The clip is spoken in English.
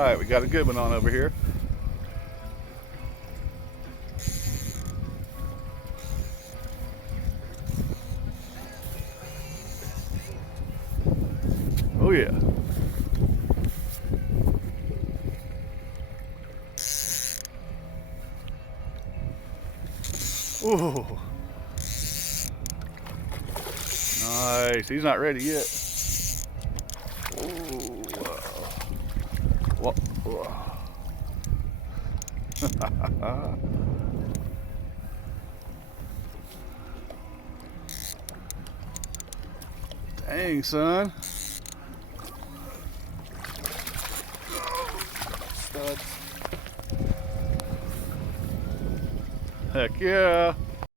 right, we got a good one on over here. Oh yeah. Ooh. Nice. He's not ready yet. Ooh. Whoa. Dang, son. Studs. Heck yeah.